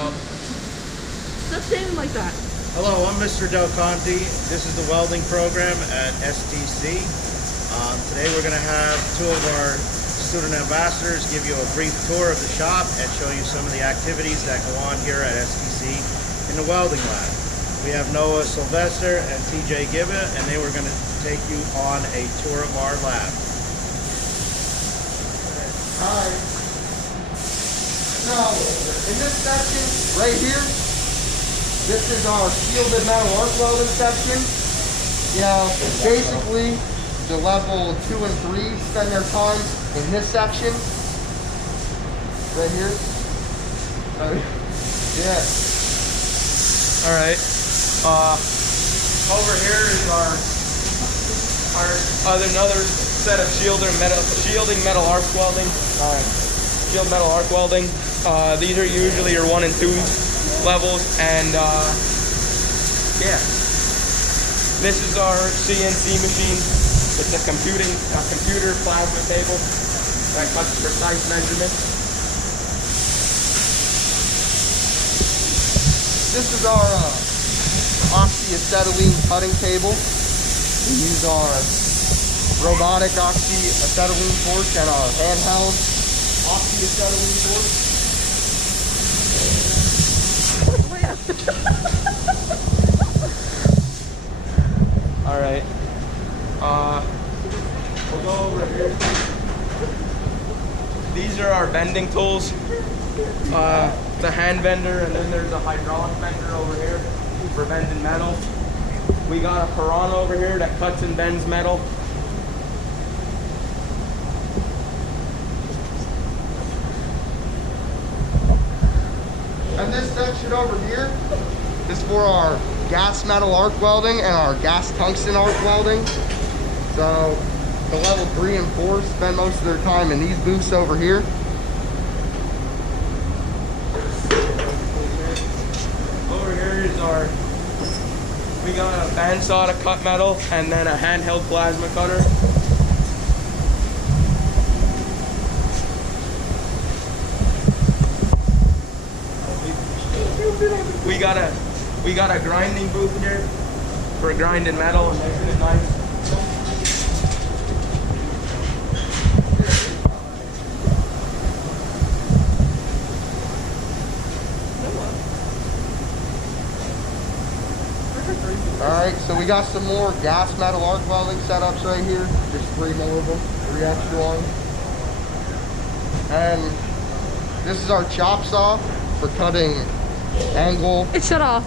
called? Stop saying like that. Hello, I'm Mr. Del Conte. This is the welding program at STC. Today we're going to have two of our student ambassadors give you a brief tour of the shop and show you some of the activities that go on here at STC in the welding lab. We have Noah Sylvester and TJ Gibba, and they were going to take you on a tour of our lab. Hi. Now, in this section right here, this is our shielded metal arc welding section. You know, basically, the level 2 and 3 spend their time in this section. Right here. Yeah. Alright. Over here is another set of shielding metal arc welding. Shield metal arc welding. These are usually your 1 and 2 levels, and yeah. This is our CNC machine. It's a computer plasma table that cuts precise measurements. This is our oxyacetylene cutting table. We use our robotic oxyacetylene torch and our handheld oxyacetylene torch. All right. We'll go over here. These are our bending tools. The hand bender, and then there's a hydraulic bender over here for bending metal. We got a piranha over here that cuts and bends metal. And this section over here is for our gas metal arc welding and our gas tungsten arc welding. So the level 3 and 4 spend most of their time in these booths over here. Over here is we got a bandsaw to cut metal, and then a handheld plasma cutter. We got a grinding booth here for grinding metal and making it nice. Alright, so we got some more gas metal arc welding setups right here. There's 3 more of them, 3 extra ones. And this is our chop saw for cutting angle. It shut off.